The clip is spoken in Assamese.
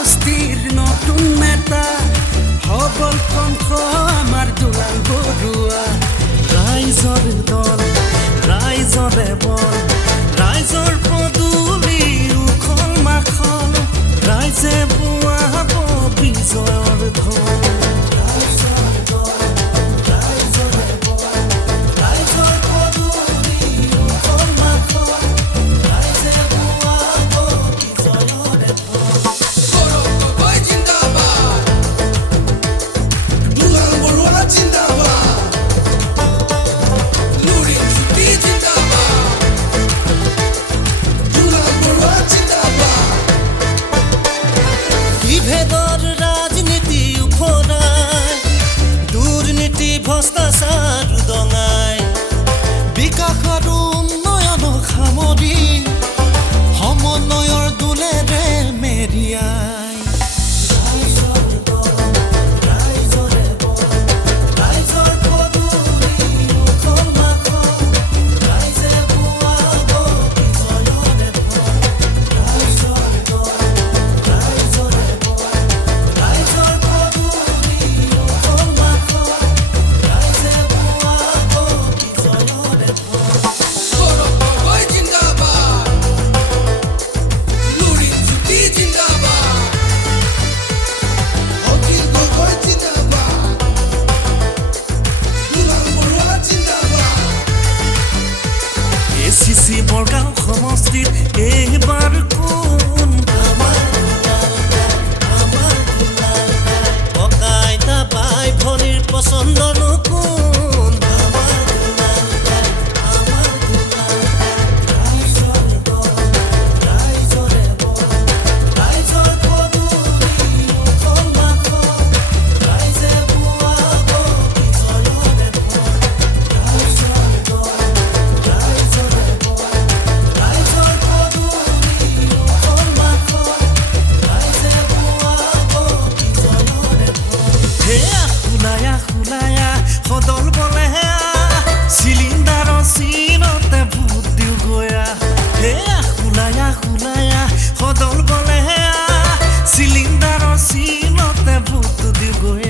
সমষ্টিৰ নতুন নেতা সবল কণ্ঠ আমাৰ দুলাল বৰুৱা ৰাইজৰ দল ৰাইজৰে বল ৰাইজৰ পদূলি উখল মাখল ৰাইজে বোৱাব বিজয়ৰ ঢল বিভেদৰ ৰাজনীতি উফৰাই দুৰ্নীতি ভ্ৰষ্টাচাৰ উদঙাই বিকাশ আৰু উন্নয়ন সামৰি সমন্বয়ৰ দোলেৰে মেৰিয়াই বৰগাঁও সমষ্টিত এইবাৰ কোন ককা আইতা বাই ভনীৰ পচন্দৰ কোন সদল বলে চিলিণ্ডাৰৰ চিনতে ভোট দিওঁ গয়া খুলায়া সদল বলে চিলিণ্ডাৰৰ চিনতে ভোট দিওঁ গয়া